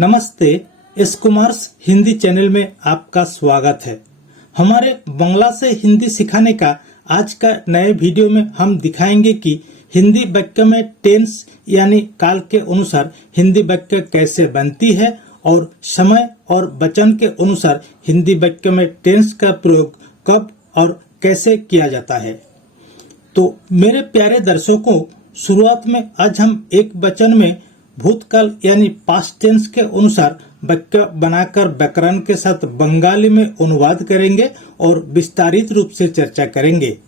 नमस्ते, S Kumars Hindi channel में आपका स्वागत है। हमारे बंगला से हिंदी सिखाने का आज का नए वीडियो में हम दिखाएँगे कि हिंदी वाक्य में टेंस यानी काल के अनुसार हिंदी वाक्य कैसे बनती है और समय और वचन के अनुसार हिंदी वाक्य में टेंस का प्रयोग कब और कैसे किया जाता है। तो मेरे प्यारे दर्शकों, शुरुआत में आज हम एक वचन में भूतकाल यानी पास्ट टेंस के अनुसार वाक्य बनाकर व्याकरण के साथ बंगाली में अनुवाद करेंगे और विस्तारित रूप से चर्चा करेंगे।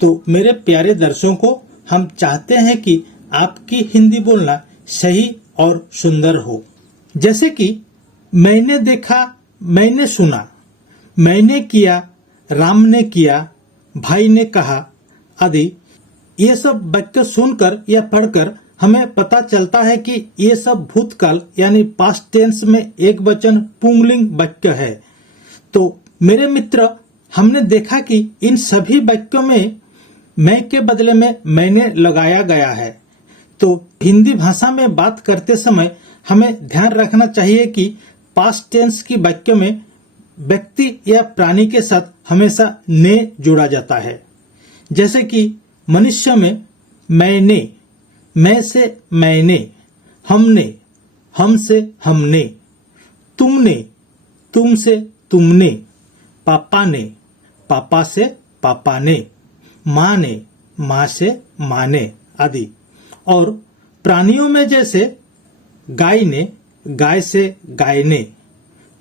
तो मेरे प्यारे दर्शकों हम चाहते हैं कि आपकी हिंदी बोलना सही और सुंदर हो। जैसे कि, मैंने देखा, मैंने सुना, मैंने किया, राम ने किया, भाई ने कहा, आदि, ये सब वाक्य सुनकर या पढ़कर हमें पता चलता है कि ये सब भूतकाल, यानी पास्ट टेंस में एक वचन पुंगलिंग वाक्य है। तो मेरे मित्र, हमने देखा कि इन सभी वाक्यों में मैं के बदले में मैंने लगाया गया है। तो हिंदी भाषा में बात करते समय हमें ध्यान रखना चाहिए कि पास्ट टेंस की वाक्य में व्यक्ति या प्राणी के साथ हमेशा ने जोड़ा जाता है। जैसे कि मनुष्य में मैंने मैं से मैंने, हमने हमसे हमने, तुमने तुमसे तुमने, पापा ने, पापा से पापा ने, माँ ने, माँ से माँ ने आदि। और प्राणियों में जैसे गाय ने, गाय से गाय ने,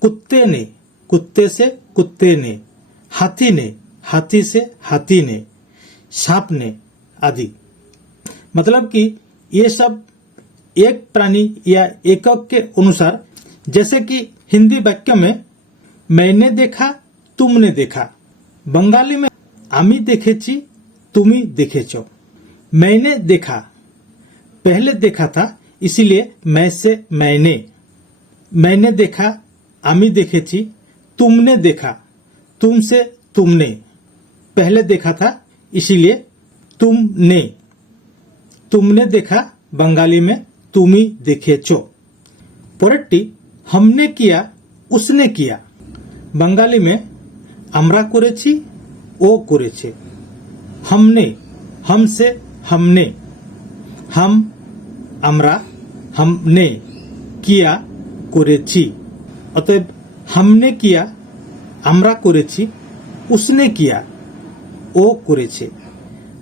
कुत्ते ने, कुत्ते से कुत्ते ने, हाथी ने, हाथी से हाथी ने, सांप ने आदि। मतलब कि ये सब एक प्राणी या एकक के अनुसार जैसे कि हिंदी वाक्य में मैंने देखा तुमने देखा बंगाली में আমি দেখেছি তুমি দেখেছো मैंने देखा पहले देखा था इसीलिए मैं से मैंने मैंने देखा আমি দেখেছি तुमने देखा तुमसे तुमने पहले देखा था इसीलिए तुमने তুমনে দেখা বাঙালি মে তুমি দেখেছ পরেরটি হামনে কিয়া উসনে কিয়া বাঙালি মে আমরা করেছি ও করেছে হামনে হামসে হামনে হাম আমরা হামনে কিয়া করেছি অতএব হামনে কিয়া আমরা করেছি উসনে কিয়া ও করেছে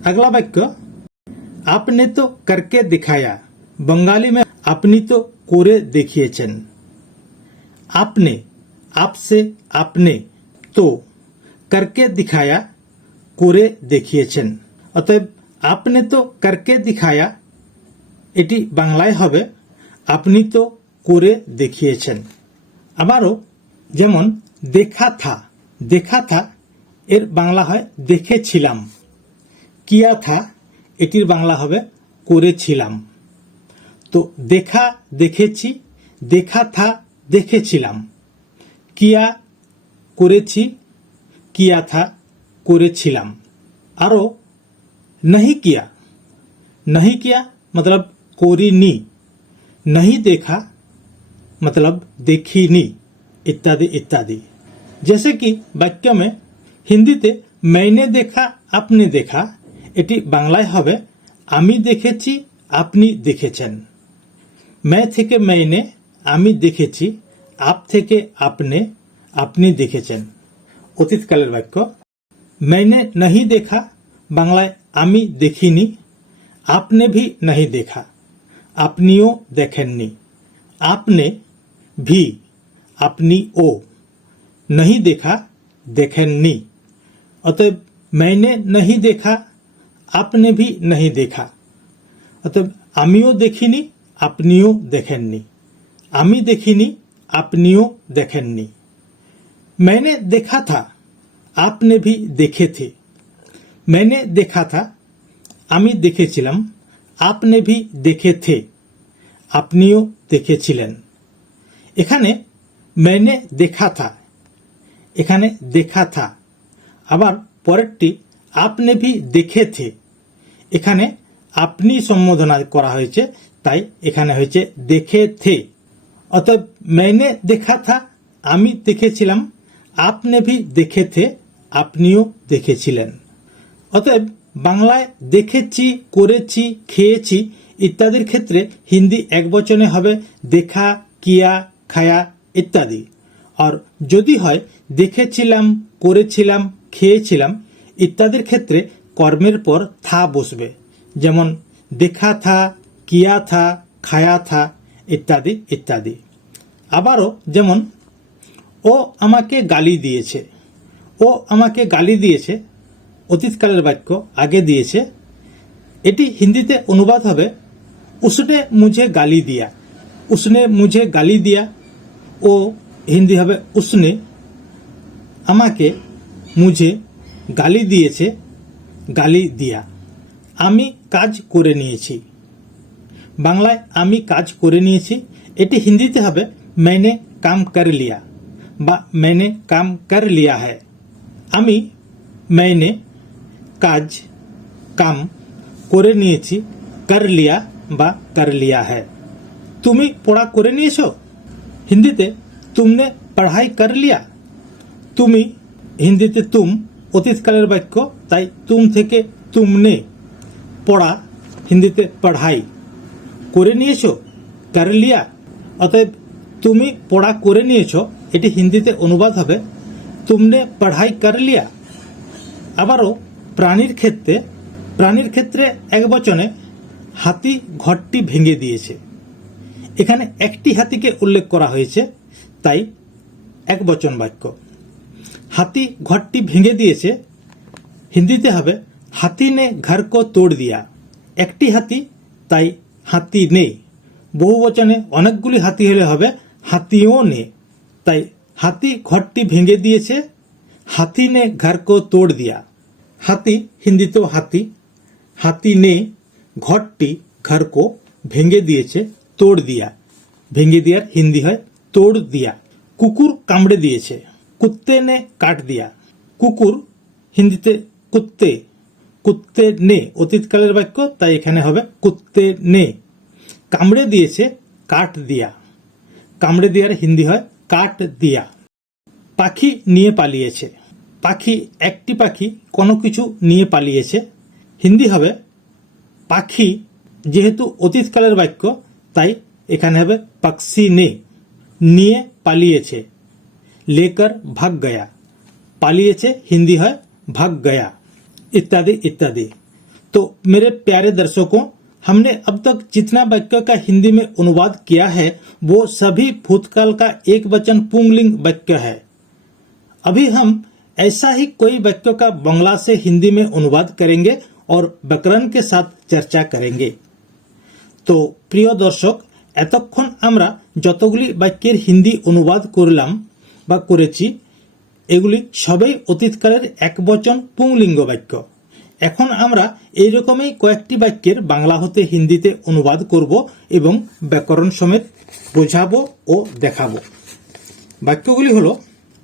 আগলা বাক্য আপনি তো করকে দেখায়া বঙ্গালি মে আপনি তো করে দেখিয়েছেন আপনি আপসে আপনি তো করকে দেখায়া করে দেখিয়েছেন অতএব আপনি তো করকে দেখায়া এটি বাংলায় হবে আপনি তো করে দেখিয়েছেন আবারও যেমন দেখা থা দেখা থা এর বাংলা হয় দেখেছিলাম কিয়া থা এটির বাংলা হবে করেছিলাম তো দেখা দেখেছি দেখা থা দেখেছিলাম কিয়া করেছি কিয়া থা করেছিলাম আরও नहीं किया नहीं किया मतलब कोरिनी नहीं देखा मतलब देखी नी इत्यादि इत्यादि जैसे कि वाक्य में হিন্দিতে मैंने देखा আপনি দেখা এটি বাংলায় হবে আমি দেখেছি আপনি দেখেছেন मैं থেকে मैंने আমি দেখেছি আপ থেকে আপনি আপনি দেখেছেন অতীতকালের বাক্য मैंने नहीं देखा বাংলায় আমি দেখিনি আপনি ভি नहीं देखा আপনিও দেখেননি আপনি ভি আপনি ও नहीं देखा দেখেননি অতএব मैंने नहीं देखा আপনি ভি नहीं देखा অতএব আমিও দেখিনি আপনিও দেখেননি আমি দেখিনি আপনিও দেখেননি मैंने देखा था आपने भी देखे थे मैंने देखा था আমি দেখেছিলাম আপনি ভি দেখে থে আপনিও দেখেছিলেন এখানে मैंने देखा था এখানে দেখা থা আবার পরেরটি আপনি ভি দেখে থে এখানে আপনি সম্বোধনা করা হয়েছে, তাই এখানে হয়েছে দেখে থে। অতএব মেনে দেখা থা, আমি দেখেছিলাম, আপনি ভি দেখে থে, আপনিও দেখেছিলেন। অতএব বাংলায় দেখেছি, করেছি, খেয়েছি ইত্যাদির ক্ষেত্রে হিন্দি একবচনে হবে, দেখা, কিয়া, খায়া ইত্যাদি। আর যদি হয়, দেখেছিলাম, করেছিলাম, খেয়েছিলাম ইত্যাদির ক্ষেত্রে কর্মের পর থা বসবে, যেমন দেখা থা, কিয়া থা, খায়া থা, ইত্যাদি ইত্যাদি। আবারও যেমন, ও আমাকে গালি দিয়েছে, ও আমাকে গালি দিয়েছে, অতীতকালের বাক্য আগে দিয়েছে, এটি হিন্দিতে অনুবাদ হবে, উসনে মুঝে গালি দিয়া, উসনে মুঝে গালি দিয়া ও হিন্দি হবে, উসনে আমাকে মুঝে গালি দিয়েছে গালি দিয়া। আমি কাজ করে নিয়েছি। বাংলায় আমি কাজ করে নিয়েছি। এটি হিন্দিতে হবে, মেনে কাম কর লিয়া বা মেনে কাম কর লিয়া হ্যায় আমি মেনে কাজ, কাম করে নিয়েছি, কর লিয়া বা কর লিয়া হ্যায় তুমি পড়া করে নিয়েছো? হিন্দিতে তুমনে পড়াই কর লিয়া তুমি, হিন্দিতে তুম অতীতকালের বাক্য, তাই তুম থেকে তুমনে পড়া হিন্দিতে পড়াই। করে নিয়েছো? কর লিয়া? অতএব তুমি পড়া করে নিয়েছো, এটি হিন্দিতে অনুবাদ হবে, তুমনে পড়াই কর লিয়া? আবারও প্রাণীর ক্ষেত্রে প্রাণীর ক্ষেত্রে এক বচনে হাতি ঘরটি ভেঙে দিয়েছে। এখানে একটি হাতিকে উল্লেখ করা হয়েছে, তাই এক বচন বাক্য। হাতি ঘরটি ভেঙে দিয়েছে। হিন্দিতে হবে, হাতি নে ঘর কো তোড় দিয়া। একটি হাতি, তাই হাতি নেই। বহু বচনে অনেকগুলি হাতি হলে হবে, হাতিও নে। তাই হাতি ঘরটি ভেঙে দিয়েছে, হাতি নে ঘর কো তোড় দিয়া। হাতি হিন্দিতেও হাতি হাতি নে ঘরটি ঘর কো ভেঙে দিয়েছে, তোড় দিয়া। ভেঙে দিয়ার হিন্দি হয়, তোড় দিয়া। কুকুর কামড়ে দিয়েছে। কুত্তে নে কাট দিয়া। কুকুর হিন্দিতে কুত্তে কুত্তে নে। অতীতকালের বাক্য, তাই এখানে হবে কুত্তে নে। কামড়ে দিয়েছে কাট দিয়া। কামড়ে দেওয়ার হিন্দি হয় কাট দিয়া। পাখি নিয়ে পালিয়েছে। পাখি, একটি পাখি কোনো কিছু নিয়ে পালিয়েছে। হিন্দি হবে পাখি, যেহেতু অতীতকালের বাক্য, তাই এখানে হবে পক্ষী নে। নিয়ে পালিয়েছে। लेकर भाग गया पालिएचे हिंदी है भाग गया इत्यादि इत्यादि तो मेरे प्यारे दर्शकों हमने अब तक जितना वाक्य का हिंदी में अनुवाद किया है वो सभी भूतकाल का एक वचन पुंगलिंग वाक्य है अभी हम ऐसा ही कोई वाक्य का बंगला से हिंदी में अनुवाद करेंगे और व्याकरण के साथ चर्चा करेंगे তো প্রিয় দর্শক এতক্ষণ আমরা যতগুলি বাক্যের হিন্দি অনুবাদ করলাম বা করেছি, এগুলি সবই অতীতকালের একবচন পুংলিঙ্গ বাক্য। এখন আমরা এই রকমই কয়েকটি বাক্যের বাংলা হতে হিন্দিতে অনুবাদ করব এবং ব্যাকরণ সমেত বোঝাবো ও দেখাবো। বাক্যগুলি হল,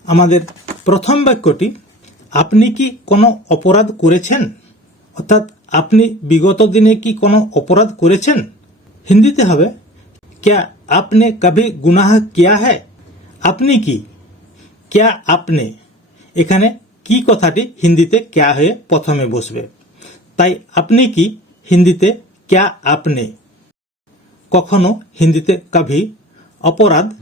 আমাদের প্রথম বাক্যটি, আপনি কি কোনো অপরাধ করেছেন? অর্থাৎ, আপনি বিগত দিনে কি কোনো অপরাধ করেছেন? হিন্দিতে হবে, ক্যা আপনি কভি গুনাহ কিয়া হ্যায়? আপনি কি ক্যা আপনি? এখানে কি কথাটি হিন্দিতে ক্যা হয়ে প্রথমে বসবে? তাই আপনি কি হিন্দিতে ক্যা আপনি? কখনো হিন্দিতে কভি? অপরাধ?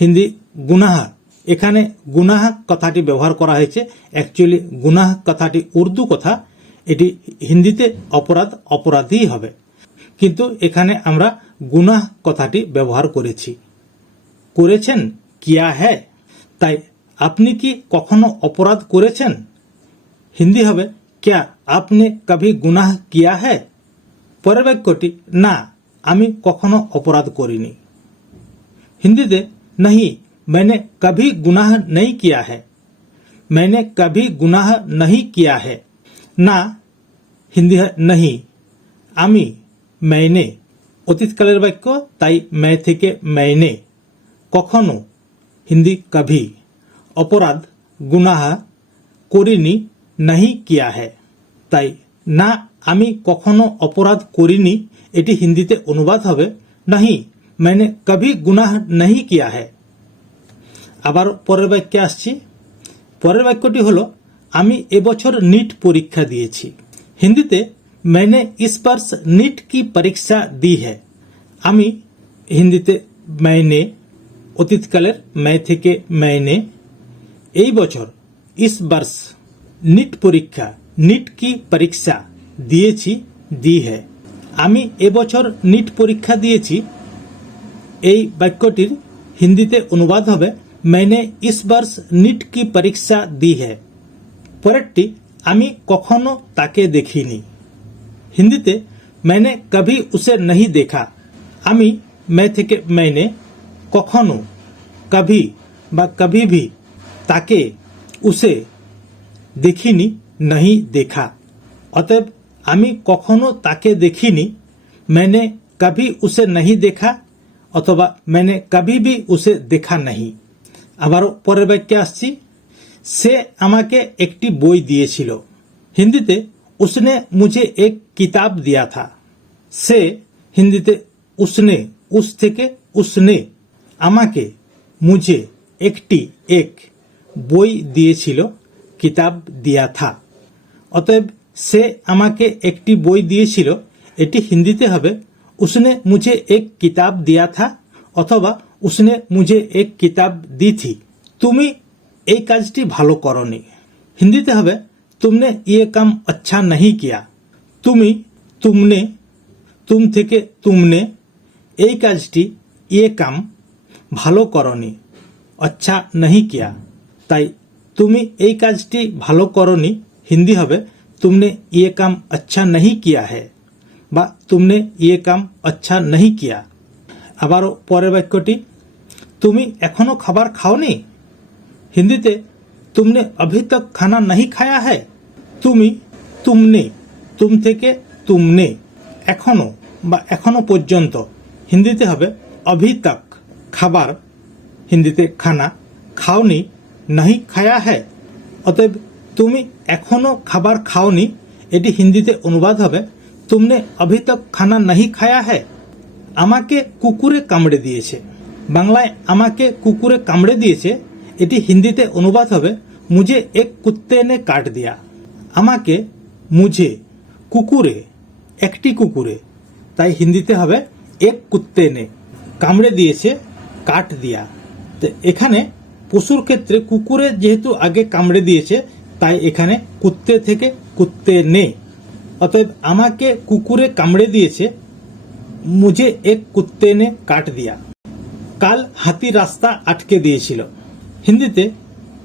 হিন্দি গুনাহ? এখানে গুনাহ কথাটি ব্যবহার করা হয়েছে। অ্যাকচুয়ালি গুনাহ কথাটি উর্দু কথা। এটি হিন্দিতে অপরাধ, অপরাধী হবে। কিন্তু এখানে আমরা গুনাহ কথাটি ব্যবহার করেছি। করেছেন? কিয়া হ্যায়? তাই আপনি কি কখনো অপরাধ করেছেন হিন্দি হবে ক্যা আপনি কভি গুনাহ কিয়া হ্যায় পরের বাক্যটি না আমি কখনো অপরাধ করিনি হিন্দিতে नहीं मैंने कभी गुनाह नहीं किया है मैंने कभी गुनाह नहीं किया है না হিন্দি হয় नहीं আমি मैंने অতীতকালের বাক্য তাই মে থেকে मैंने কখনো হিন্দি কভি অপরাধ গুনাহ করিনি নাহি কিয়া হ্যায় তাই না আমি কখনো অপরাধ করিনি এটি হিন্দিতে অনুবাদ হবে নাহি मैंने कभी गुनाह नहीं किया है আবার পরের বাক্যে আসছি পরের বাক্যটি হলো আমি এবছর নিট পরীক্ষা দিয়েছি হিন্দিতে मैंने इस वर्ष नीट की परीक्षा दी है আমি হিন্দিতে मैंने অতীতকালের ম্যায় থেকে ম্যায়নে এই বছর ইস বার্ষ নিট পরীক্ষা, নিট কি পরীক্ষা দিয়েছি, দি হ্যাঁ আমি এবছর নিট পরীক্ষা দিয়েছি। এই বাক্যটির হিন্দিতে অনুবাদ হবে মেনে ইস বার্ষ নিট কি পরীক্ষা দি হ্যাঁ পরেরটি আমি কখনো তাকে দেখিনি। হিন্দিতে মেনে কভি উসে নহি দেখা। আমি মে থেকে মেনে কখনো कभी বা कभी भी তাকে উসে দেখিনি नहीं देखा অতএব আমি কখনো তাকে দেখিনি मैंने कभी उसे नहीं देखा অথবা मैंने कभी भी उसे देखा नहीं আবারও পরের বাক্যে আসছি সে আমাকে একটি বই দিয়েছিল হিন্দিতে उसने मुझे एक किताब दिया था সে হিন্দিতে उसने उस থেকে उसने আমাকে মুঝে একটি এক বই দিয়েছিল, কিতাব দিয়া থা। অতএব সে আমাকে একটি বই দিয়েছিল, এটি হিন্দিতে হবে, উসনে মুঝে এক কিতাব দিয়া থা অথবা, উসনে মুঝে এক কিতাব দি থি তুমি এই কাজটি ভালো করনি হিন্দিতে হবে, তুমনে ইয়ে কাম আচ্ছা নাহি কিয়া তুমি তুমনে, তুম থেকে তুমনে, এই কাজটি ইয়ে কাম ভালো করনি। আচ্ছা নাহি কিয়া? তাই তুমি এই কাজটি ভালো করনি, হিন্দি হবে, তুমনে ইয়ে কাম আচ্ছা নাহি কিয়া হে? বা, তুমনে ইয়ে কাম আচ্ছা নাহি কিয়া? আবারও পরের বাক্যটি, তুমি এখনও খাবার খাওনি? হিন্দিতে, তুমনে অভি তক খানা নাহি খায়া হ্যায় তুমি, তুমনে, তুম থেকে তুমনে, এখনও বা, এখনও পর্যন্ত। হিন্দিতে হবে, অভি তক খাবার। হিন্দিতে খানা। খাওনি, নাহি খায়া হ্যায়। অতএব তুমি এখনও খাবার খাওনি, এটি হিন্দিতে অনুবাদ হবে, তুমনে অভি তক খানা নাহি খায়া হ্যায়? আমাকে কুকুরে কামড়ে দিয়েছে। বাংলায় আমাকে কুকুরে কামড়ে দিয়েছে, এটি হিন্দিতে অনুবাদ হবে, মুঝে এক কুত্তে নে কাট দিয়া। আমাকে মুঝে কুকুরে, একটি কুকুরে। তাই হিন্দিতে হবে, এক কুত্তে নে। কামড়ে দিয়েছে কাঠ দিয়া। তো এখানে পশুর ক্ষেত্রে কুকুরের যেহেতু আগে কামড়ে দিয়েছে, তাই এখানে কুত্তে থেকে কুত্তে নে। অতএব আমাকে কুকুরে কামড়ে দিয়েছে, মুঝে এক কুত্তে নে কাট দিয়া। কাল হাতি রাস্তা আটকে দিয়েছিল। হিন্দিতে,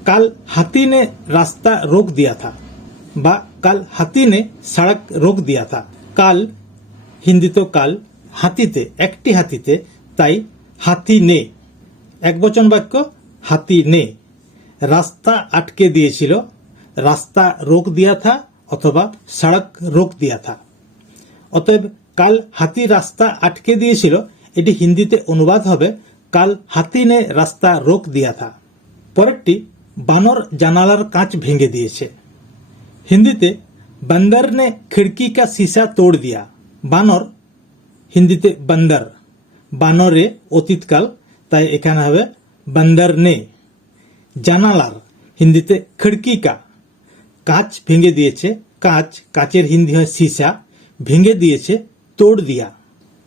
কাল হাতি নে রাস্তা রোক দিয়া থা, বা কাল হাতি নে সড়ক রোক দিয়া থা। কাল, হিন্দিতে কাল, হাতিতে, একটি হাতিতে, তাই হাতি নে। এক বচন বাক্য, হাতি নে। রাস্তা আটকে দিয়েছিল, রাস্তা রোক দিয়া থা অথবা সড়ক রোক দিয়া থা। অতএব কাল হাতি রাস্তা আটকে দিয়েছিল, এটি হিন্দিতে অনুবাদ হবে, কাল হাতি নে রাস্তা রোক দিয়া থা। পরেরটি, বানর জানালার কাঁচ ভেঙে দিয়েছে। হিন্দিতে, বান্দর নে খিড়কি কা সিসা তোড় দিয়া। বানর, হিন্দিতে বান্দর। বানরে অতীতকাল, তাই এখানে হবে বন্দর নে জানালার হিন্দিতে খিড়কি কা। কাঁচ ভেঙে দিয়েছে, কাঁচ, কাচের হিন্দি হয় সীসা, ভেঙে দিয়েছে, তোড় দিয়া।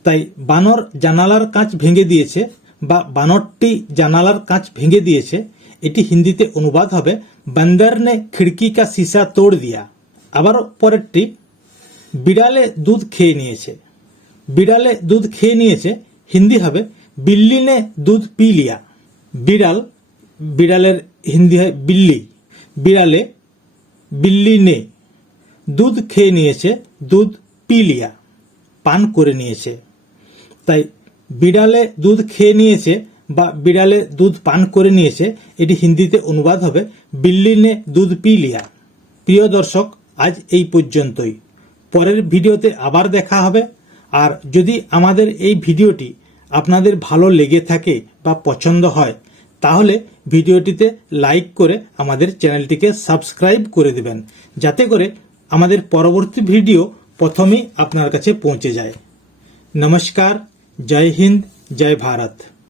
তাই বানর জানালার কাঁচ ভেঙে দিয়েছে বা বানরটি জানালার কাঁচ ভেঙে দিয়েছে, এটি হিন্দিতে অনুবাদ হবে বন্দর নে খিড়কি কা সীসা তোড় দিয়া। আবারও পরেরটি, বিড়ালে দুধ খেয়ে নিয়েছে। বিড়ালে দুধ খেয়ে নিয়েছে হিন্দি হবে বিল্লি নে দুধ পি লিয়া বিড়াল, বিড়ালের হিন্দি হয় বিল্লি। বিড়ালে বিল্লি নে দুধ খেয়ে নিয়েছে, দুধ পি লিয়া পান করে নিয়েছে। তাই বিড়ালে দুধ খেয়ে নিয়েছে বা বিড়ালে দুধ পান করে নিয়েছে, এটি হিন্দিতে অনুবাদ হবে বিল্লি নে দুধ পি লিয়া প্রিয় দর্শক, আজ এই পর্যন্তই। পরের ভিডিওতে আবার দেখা হবে। আর যদি আমাদের এই ভিডিওটি আপনাদের ভালো লেগে থাকে বা পছন্দ হয়, তাহলে ভিডিওটিতে লাইক করে আমাদের চ্যানেলটিকে সাবস্ক্রাইব করে দেবেন, যাতে করে আমাদের পরবর্তী ভিডিও প্রথমেই আপনার কাছে পৌঁছে যায়। নমস্কার, জয় হিন্দ, জয় ভারত।